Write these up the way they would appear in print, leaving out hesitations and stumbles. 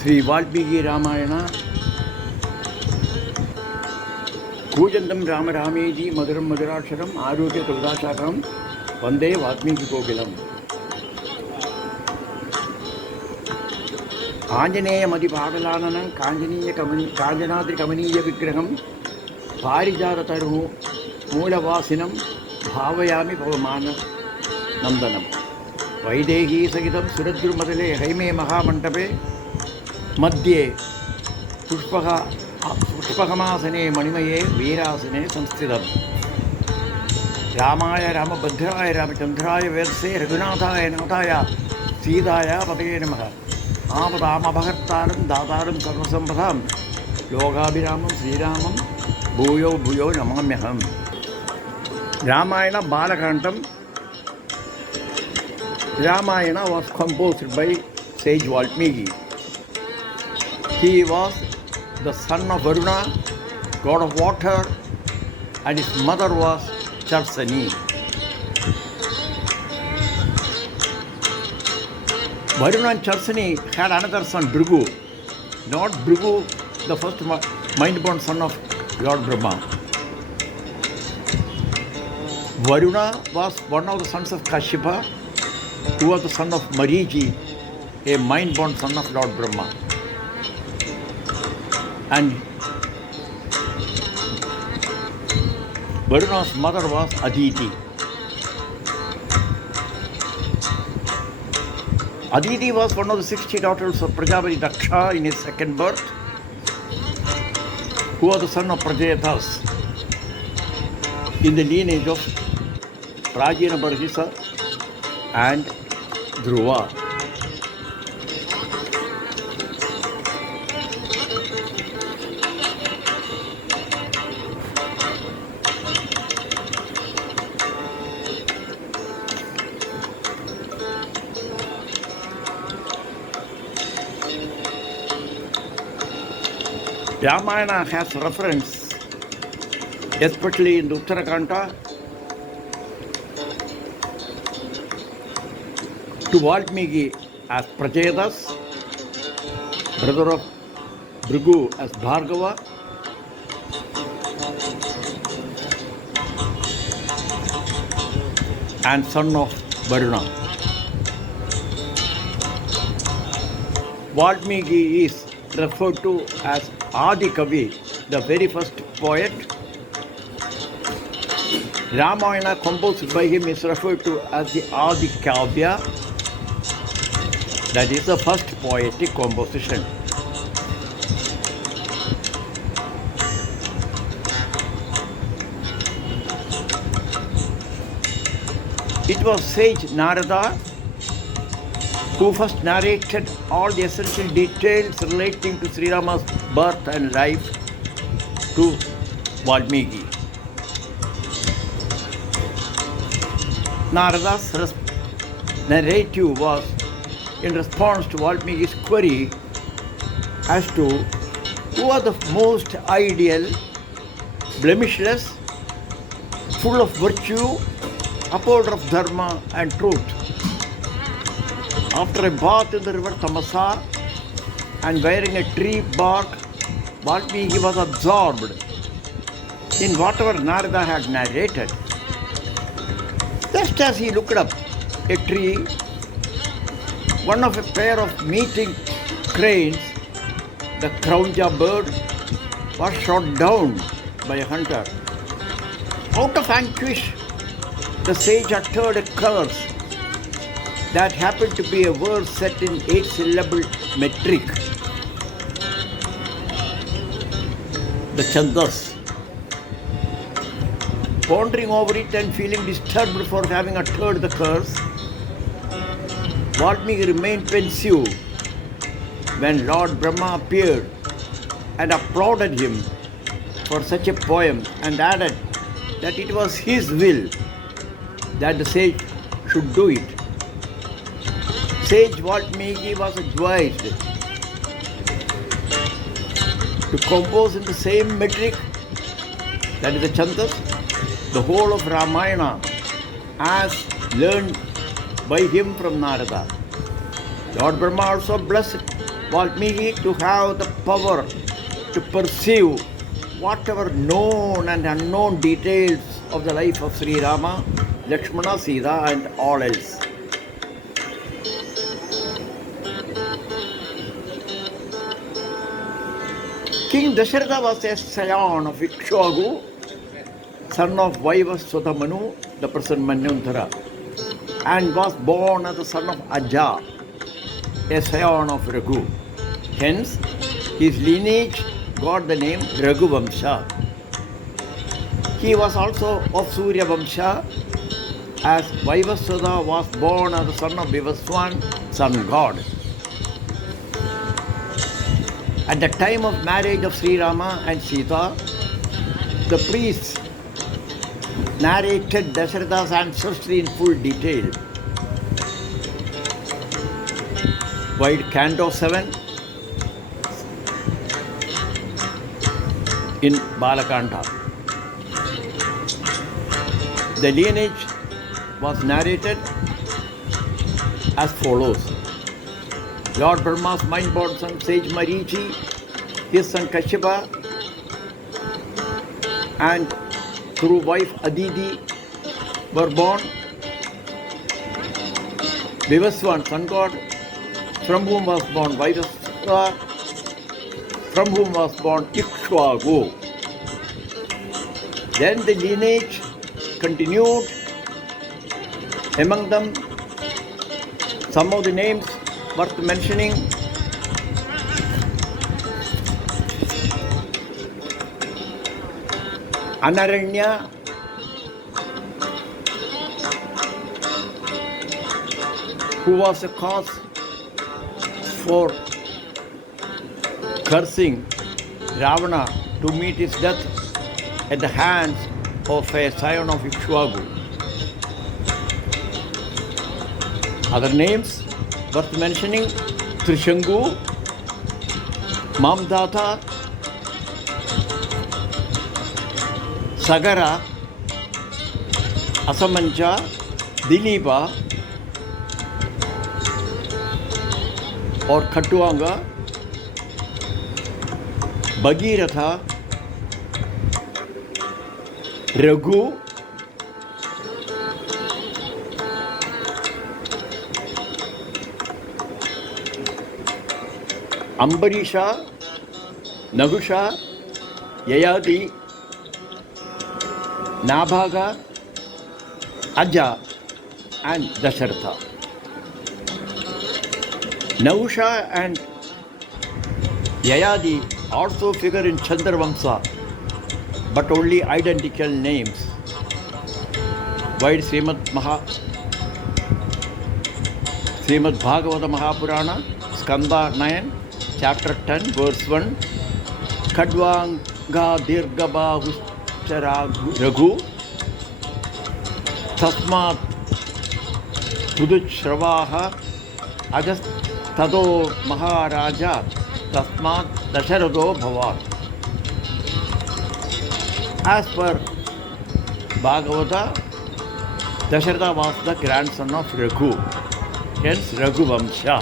Sri Valmiki Ramayana Kujantam Rama Rameji Madaram Madaraksharam Arutya Tuladashakam Vande Valmiki Kokilam Anjaneya Madhipadalananam Kanjanadri Kamaniya Vigraham Parijataru Moolavasinam Bhavayami Pavamana Nandanam Vaidehi Sagitam Suradru Madale Haime Mahamantape Madhye Pushpakamasane Manimaye Veerasane Samstidam Ramaya Ramabhadraya Ramachandraya Vedse Raghunathaya Nathaya Sitaya Pataya Namaha Apadamabhakartaram Dataram Sarvasampadam Lokabhiramam Sriramam Bhuyo Bhuyo Namamyaham Ramayana Balakandam Ramayana was composed by sage Valmiki. He was the son of Varuna, god of water, and his mother was Charsani. Varuna and Charsani had another son, Bhrigu. Not Bhrigu, the first mind-born son of Lord Brahma. Varuna was one of the sons of Kashyapa, who was the son of Mariji, a mind-born son of Lord Brahma. And Varuna's mother was Aditi. Aditi was one of the 60 daughters of Prajapati Daksha in his second birth, who was the son of Prajayatas in the lineage of Prajena Barhisa and Dhruva. Ramayana has reference, especially in the Uttarakanda, to Valmiki as Prajayatas, brother of Bhrigu as Bhargava, and son of Varuna. Valmiki is referred to as Adi Kavi, the very first poet. Ramayana composed by him is referred to as the Adi Kavya, that is the first poetic composition. It was sage Narada who first narrated all the essential details relating to Sri Rama's birth and life to Valmiki. Narada's narrative was in response to Valmiki's query as to who are the most ideal, blemishless, full of virtue, upholder of dharma and truth. After a bath in the river Tamasa and wearing a tree bark, Valmiki was absorbed in whatever Narada had narrated. Just as he looked up a tree, one of a pair of meeting cranes, the Kraunja bird, was shot down by a hunter. Out of anguish, the sage uttered a curse that happened to be a verse set in 8-syllable metric. The Chandas. Pondering over it and feeling disturbed for having uttered the curse, Valmiki remained pensive when Lord Brahma appeared and applauded him for such a poem and added that it was his will that the sage should do it. Sage Valmiki was advised to compose in the same metric, that is the Chandas, the whole of Ramayana as learned by him from Narada. Lord Brahma also blessed Valmiki to have the power to perceive whatever known and unknown details of the life of Sri Rama, Lakshmana, Sita and all else. King Dasharatha was a scion of Ikshvaku, son of Vaivasvata Manu, the present Manvantara, and was born as the son of Aja, a scion of Raghu. Hence, his lineage got the name Raghu Vamsha. He was also of Surya Vamsha, as Vaivasvata was born as the son of Vivaswan, sun god. At the time of marriage of Sri Rama and Sita, the priests narrated Dasharatha's ancestry in full detail. While Canto 7 in Balakanda. The lineage was narrated as follows. Lord Brahma's mind-born son, sage Marichi, his son Kashyapa, and through wife Aditi were born Vivaswan, sun god, from whom was born Vaivasvata, from whom was born Ikshvaku. Then the lineage continued. Among them, some of the names worth mentioning: Anaranya, who was a cause for cursing Ravana to meet his death at the hands of a scion of Ikshvaku. Other names worth mentioning: Trishangu, Mamdata, Sagara, Asamancha, Dilipa or Katuanga, Bhagiratha, Raghu, Ambarisha, Nahusha, Yayati, Nabhaga, Aja and Dasharatha. Nahusha and Yayadi also figure in Chandravamsa, but only identical names. While Srimad Bhagavata Mahapurana, Kanda 9, chapter 10, verse 1, Kadvanga Dirgaba Raghu, Tasmat Puduchravaha, Ajas Tado Maharaja, Tasmat Dasharado Bhavat. As per Bhagavata, Dasharatha was the grandson of Raghu, hence Raghu Vamsha.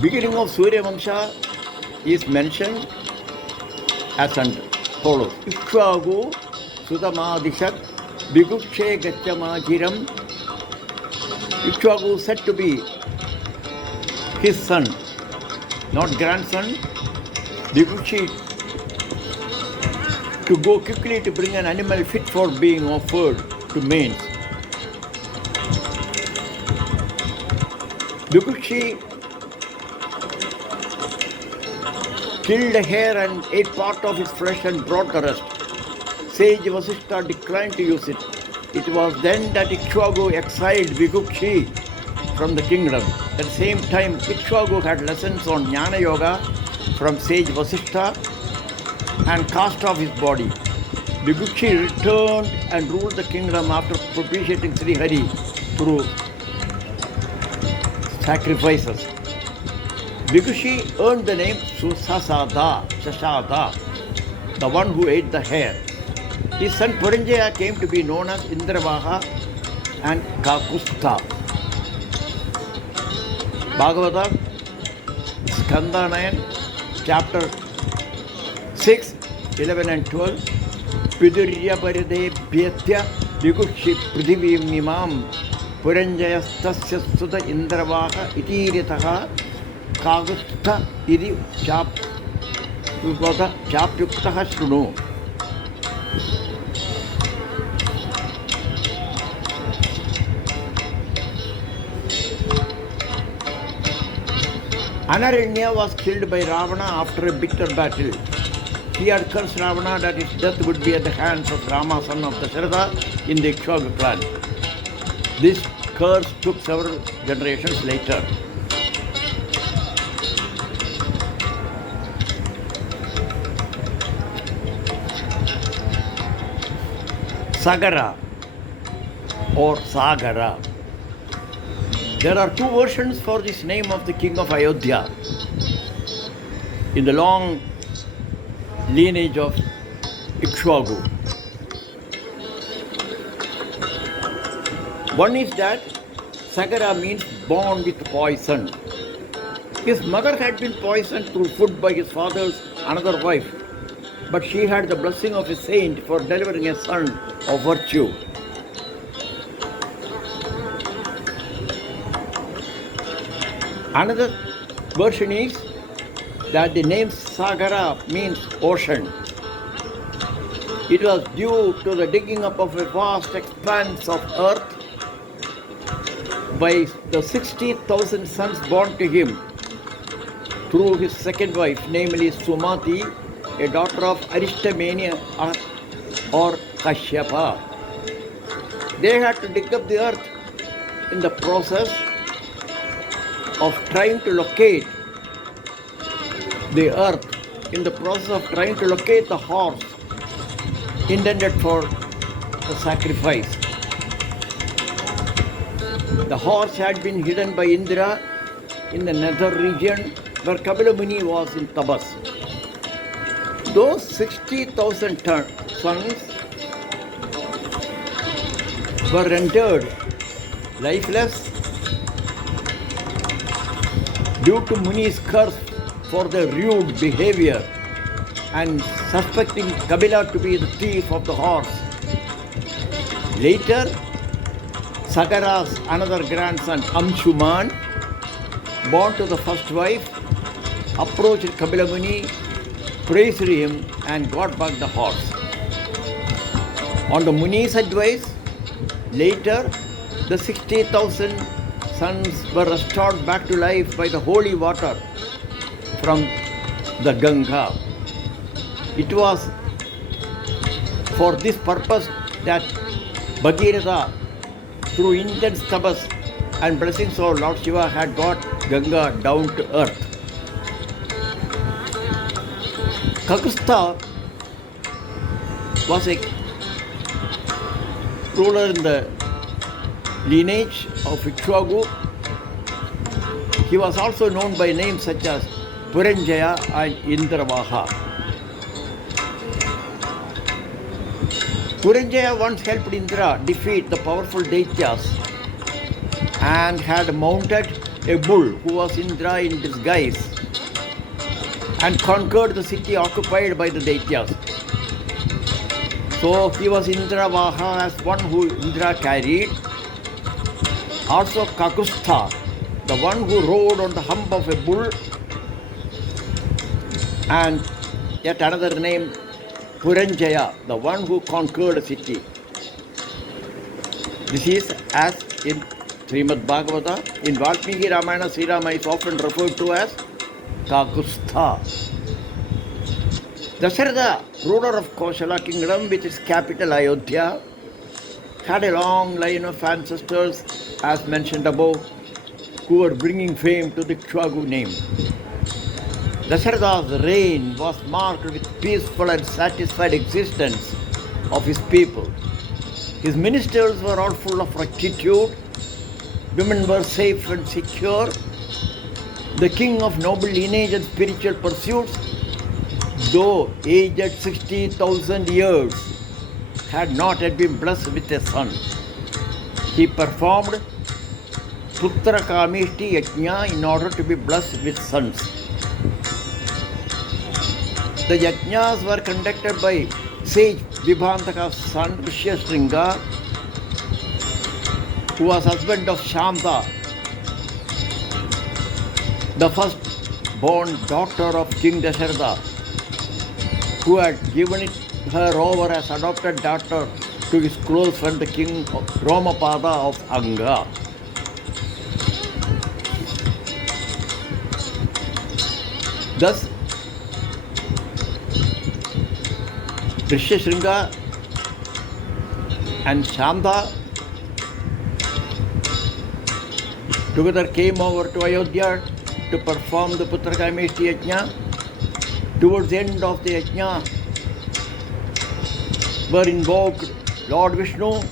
Beginning of Surya Vamsha is mentioned as follows. Ikshvaku Sudamadishat Bigukshe Gachamajiram. Ikshvaku said to be his son, not grandson. Bigukshi to go quickly to bring an animal fit for being offered to mains. Bigukshi killed a hare and ate part of its flesh and brought the rest. Sage Vasishtha declined to use it. It was then that Ikshvaku exiled Bigukshi from the kingdom. At the same time, Ikshvaku had lessons on Jnana Yoga from sage Vasishtha and cast off his body. Bigukshi returned and ruled the kingdom after propitiating Sri Hari through sacrifices. Bigukshi earned the name Susasada, Shashada, the one who ate the hare. His son Puranjaya came to be known as Indravaha and Kakustha. Bhagavatam, Kanda 9, chapter 6, 11 and 12. Pidurya paride bhyatya vikukshi prithivim imam puranjayastasya sudha indravaha itiritaha Kakustha iri chapyuktaha shrunu. Anaranya was killed by Ravana after a bitter battle. He had cursed Ravana that his death would be at the hands of Rama, son of Dasharatha, in the Ikshvaku clan. This curse took several generations later. Sagara or Sagara. There are two versions for this name of the king of Ayodhya in the long lineage of Ikshvaku. One is that Sagara means born with poison. His mother had been poisoned through food by his father's another wife, but she had the blessing of a saint for delivering a son of virtue. Another version is that the name Sagara means ocean. It was due to the digging up of a vast expanse of earth by the 60,000 sons born to him through his second wife, namely Sumati, a daughter of Aristamania or Kashyapa. They had to dig up the earth. In the process of trying to locate the earth, in the process of trying to locate the horse intended for the sacrifice. The horse had been hidden by Indra in the nether region where Kapila Muni was in Tabas. Those 60,000 sons were rendered lifeless due to Muni's curse for their rude behavior and suspecting Kapila to be the thief of the horse. Later, Sagara's another grandson, Amshuman, born to the first wife, approached Kapila Muni, praised him and got back the horse. On the Muni's advice, later the 60,000 sons were restored back to life by the holy water from the Ganga. It was for this purpose that Bhagirath, through intense tapas and blessings of Lord Shiva, had got Ganga down to earth. Kakustha was a ruler in the lineage of Ikshvaku. He was also known by names such as Puranjaya and Indravaha. Puranjaya once helped Indra defeat the powerful Daityas and had mounted a bull who was Indra in disguise and conquered the city occupied by the Daityas. So he was Indravaha as one who Indra carried. Also Kakustha, the one who rode on the hump of a bull, and yet another name, Puranjaya, the one who conquered a city. This is as in Srimad Bhagavata. In Valmiki Ramayana, Sri Rama is often referred to as Kakustha. Dasharatha, ruler of Koshala kingdom with its capital Ayodhya, had a long line of ancestors, as mentioned above, who were bringing fame to the Ikshvaku name. Dasharatha's reign was marked with peaceful and satisfied existence of his people. His ministers were all full of rectitude, women were safe and secure, the king of noble lineage and spiritual pursuits, though aged 60,000 years, had not yet been blessed with a son. he performed Putra Kamishti Yajna in order to be blessed with sons. The Yajnas were conducted by sage Vibhantaka's son Rishyashringa, who was husband of Shanta, the first born daughter of King Dasharatha, who had given her over as adopted daughter to his close friend the king Ramapada of Anga. Thus, Rishyashringa and Shanta together came over to Ayodhya to perform the Putra Kamishti Yajna. Towards the end of the Yajna were invoked Lord Vishnu,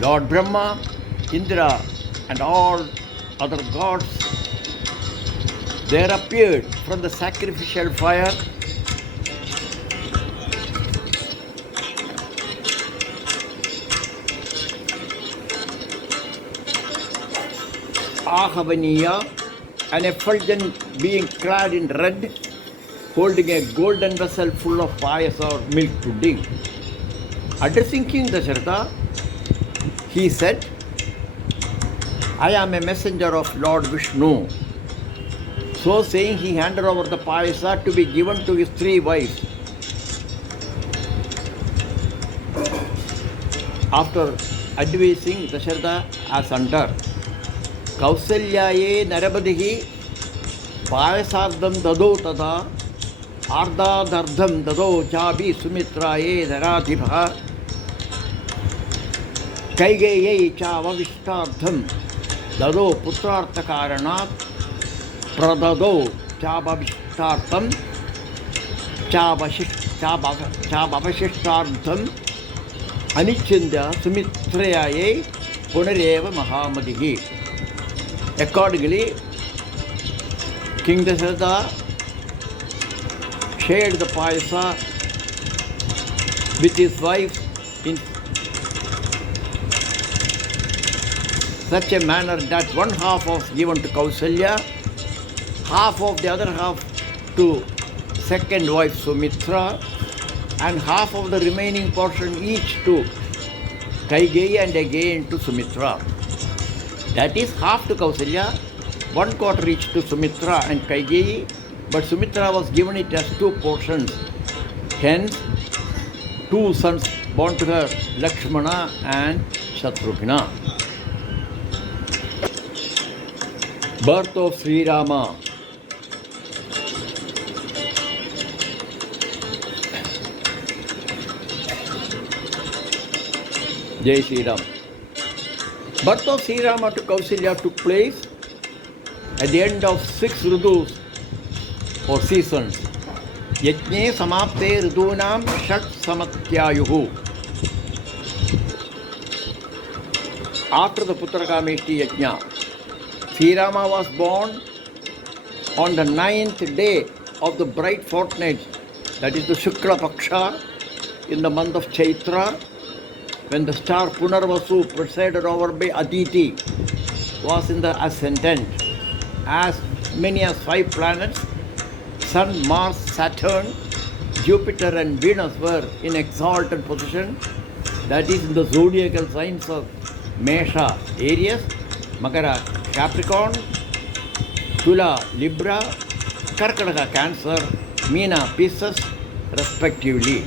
Lord Brahma, Indra and all other gods. There appeared from the sacrificial fire Ahavaniya, an effulgent being clad in red, holding a golden vessel full of payasa or milk pudding. Addressing King Dasharatha, he said, I am a messenger of Lord Vishnu. So saying, he handed over the payasa to be given to his three wives. After advising Dasharatha as under, Kausalyaye Narabadihi Payasardam Dado Tada Ardadardham Dado Chabi Sumitraye Naradhibha Kaigeye Chavavistardham Dado Putrartha Karanat Pradado Chavavistardham Chavavashistardham Anichindya Sumitraye Punareva Mahamadihi. Accordingly, King Dasharatha shared the payasa with his wife in such a manner that one half was given to Kausalya, half of the other half to second wife Sumitra, and half of the remaining portion each to Kaigeyi and again to Sumitra. That is half to Kausalya, 1/4 each to Sumitra and Kaigeyi, but Sumitra was given it as two portions. Hence, two sons born to her, Lakshmana and Shatrughna. Birth of Sri Rama. Jai Sri Ram. Birth of Sri Rama to Kausalya took place at the end of 6 Ridus or seasons. Yajne samapte ridunam shat samatyayuhu. After the Putra Kamishti Yajna, Sri Rama was born on the 9th day of the bright fortnight, that is the Shukla Paksha, in the month of Chaitra, when the star Punarvasu, presided over by Aditi, was in the ascendant. As many as 5 planets, Sun, Mars, Saturn, Jupiter and Venus were in exalted position, that is in the zodiacal signs of Mesha, Aries, Makara, Capricorn, Tula, Libra, Karkataka, Cancer, Meena, Pisces, respectively.